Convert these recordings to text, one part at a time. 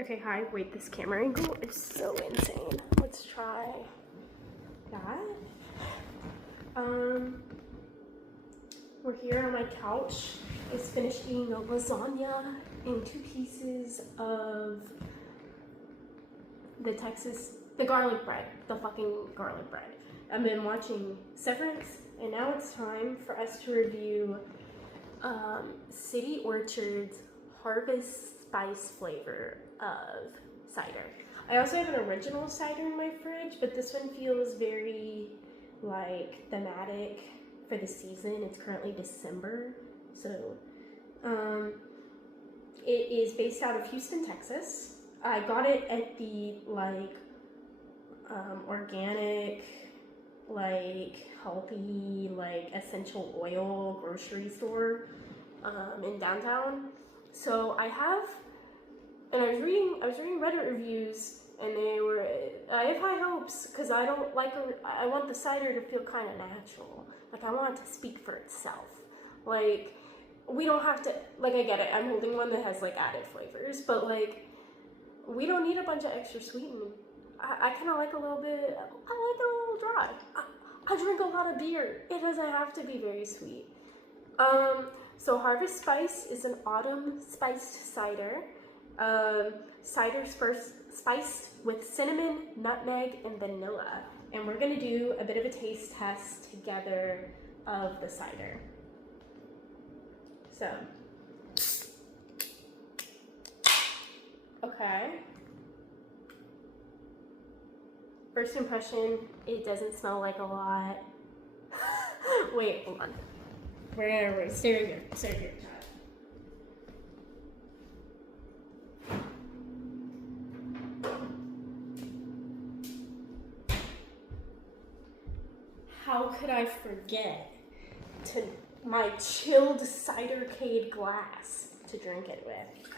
Okay, hi. Wait, this camera angle is so insane. Let's try that. We're here on my couch. I just finished eating a lasagna and 2 pieces of the garlic bread, the fucking garlic bread. I've been watching Severance, and now it's time for us to review City Orchard's Harvest Spice flavor of cider. I also have an original cider in my fridge, but this one feels very like thematic for the season. It's currently December, so it is based out of Houston, Texas. I got it at the organic, healthy, essential oil grocery store in downtown. So I was reading Reddit reviews, and I have high hopes because I want the cider to feel kind of natural. I want it to speak for itself. We don't have to, I get it, I'm holding one that has added flavors, but we don't need a bunch of extra sweetening. I kind of like a little bit, I like it a little dry. I drink a lot of beer. It doesn't have to be very sweet. So Harvest Spice is an autumn spiced cider. Cider's first spiced with cinnamon, nutmeg, and vanilla. And we're gonna do a bit of a taste test together of the cider. So, okay. First impression, it doesn't smell like a lot. Wait, hold on. We're stay here. How could I forget my chilled cidercade glass to drink it with?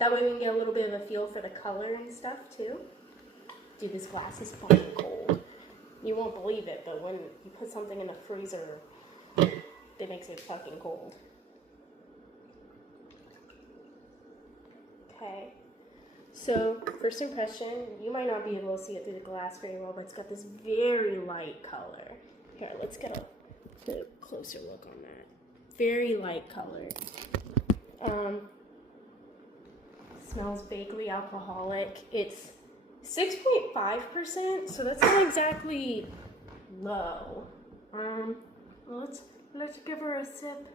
That way we can get a little bit of a feel for the color and stuff too. Dude, this glass is fucking cold. You won't believe it, but when you put something in the freezer, it makes it fucking cold. Okay. So, first impression, you might not be able to see it through the glass very well, but it's got this very light color. Here, let's get a closer look on that. Very light color. Smells vaguely alcoholic. It's 6.5%, so that's not exactly low. Let's give her a sip.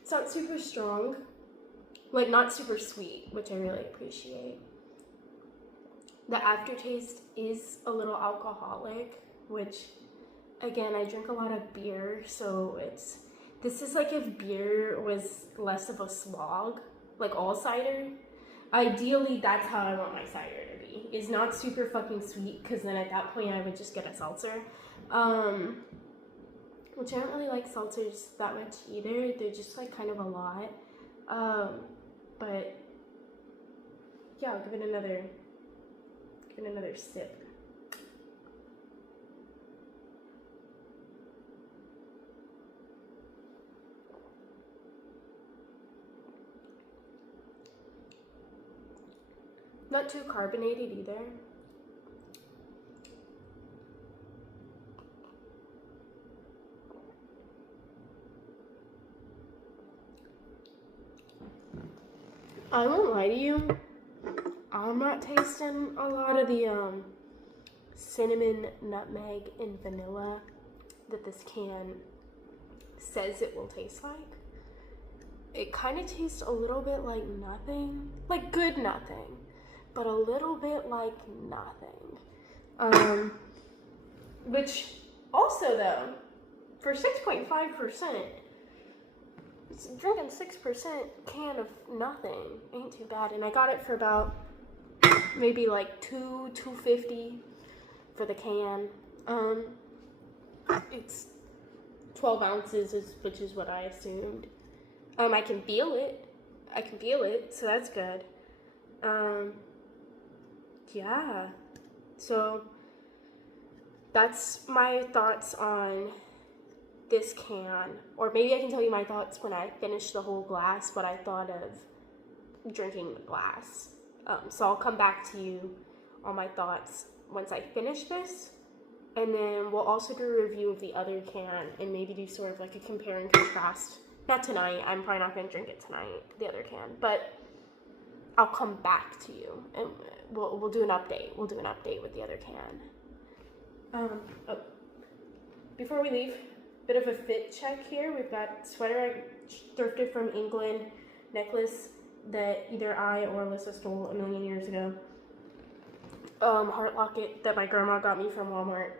It's not super strong, not super sweet, which I really appreciate. The aftertaste is a little alcoholic, which, again, I drink a lot of beer, so this is if beer was less of a slog, all cider. Ideally, that's how I want my cider to be. Is not super fucking sweet, because then at that point I would just get a seltzer. Which I don't really like seltzers that much either. They're just kind of a lot. But yeah, I'll give it another sip. Not too carbonated either. I won't lie to you, I'm not tasting a lot of the cinnamon, nutmeg, and vanilla that this can says it will taste like. It kind of tastes a little bit like nothing, good nothing, but a little bit like nothing. Which also though, for 6.5%, drinking 6% can of nothing ain't too bad. And I got it for about maybe $2.50 for the can. It's 12 ounces, which is what I assumed. I can feel it, so that's good. Yeah, so that's my thoughts on this can. Or maybe I can tell you my thoughts when I finish the whole glass, what I thought of drinking the glass. So I'll come back to you on my thoughts once I finish this. And then we'll also do a review of the other can and maybe do sort of like a compare and contrast. Not tonight. I'm probably not going to drink it tonight, the other can. But I'll come back to you and we'll do an update. We'll do an update with the other can. Before we leave, bit of a fit check here. We've got sweater I thrifted from England, necklace that either I or Alyssa stole a million years ago. Heart locket that my grandma got me from Walmart.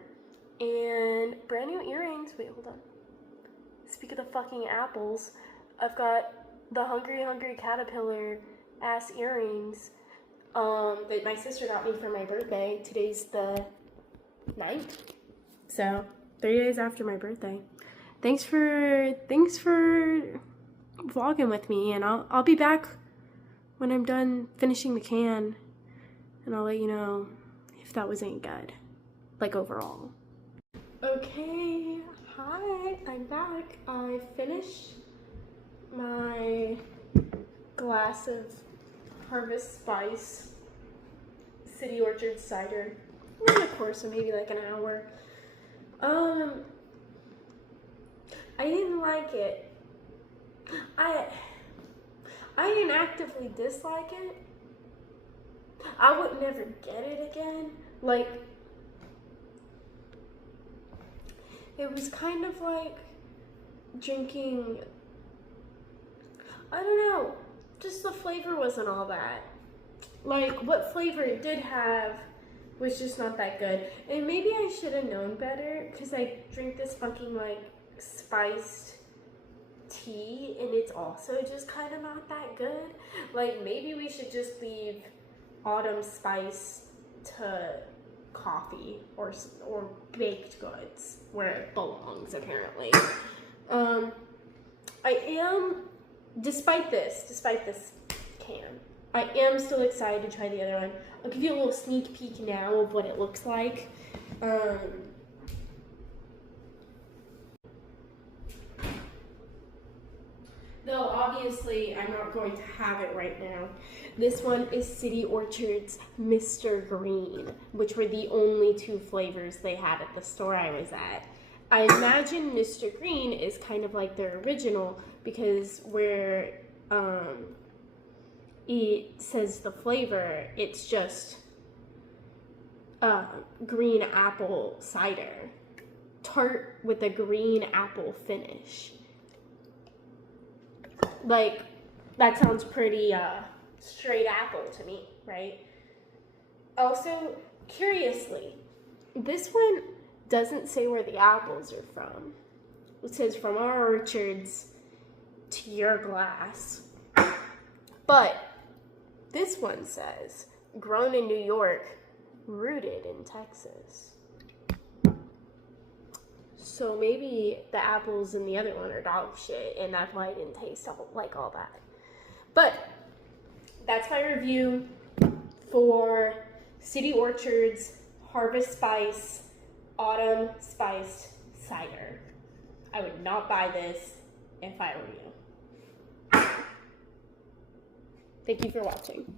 And brand new earrings. Wait, hold on. Speak of the fucking apples, I've got the Hungry Caterpillar ass earrings that my sister got me for my birthday. Today's the 9th, so 3 days after my birthday. Thanks for vlogging with me, and I'll be back when I'm done finishing the can, and I'll let you know if that was any good, like overall. Okay, hi, I'm back. I finished my glass of Harvest Spice City Orchard cider in the course of maybe like an hour. I didn't like it. I didn't actively dislike it. I would never get it again. Like, it was kind of like drinking, I don't know, just the flavor wasn't all that. Like, what flavor it did have was just not that good. And maybe I should have known better, because I drink this fucking, like, spiced tea, and it's also just kind of not that good. Like, maybe we should just leave autumn spice to coffee or baked goods where it belongs, apparently. I am, despite this can, I am still excited to try the other one. I'll give you a little sneak peek now of what it looks like. Though obviously I'm not going to have it right now. This one is City Orchard's Mr. Green, which were the only two flavors they had at the store I was at. I imagine Mr. Green is kind of like their original, because where it says the flavor, it's just green apple cider. Tart with a green apple finish. Like, that sounds pretty straight apple to me, right? Also, curiously, this one doesn't say where the apples are from. It says from our orchards to your glass. But this one says grown in New York, rooted in Texas. So maybe the apples in the other one are dog shit, and that's why I didn't taste like all that. But that's my review for City Orchard's Harvest Spice Autumn Spiced Cider. I would not buy this if I were you. Thank you for watching.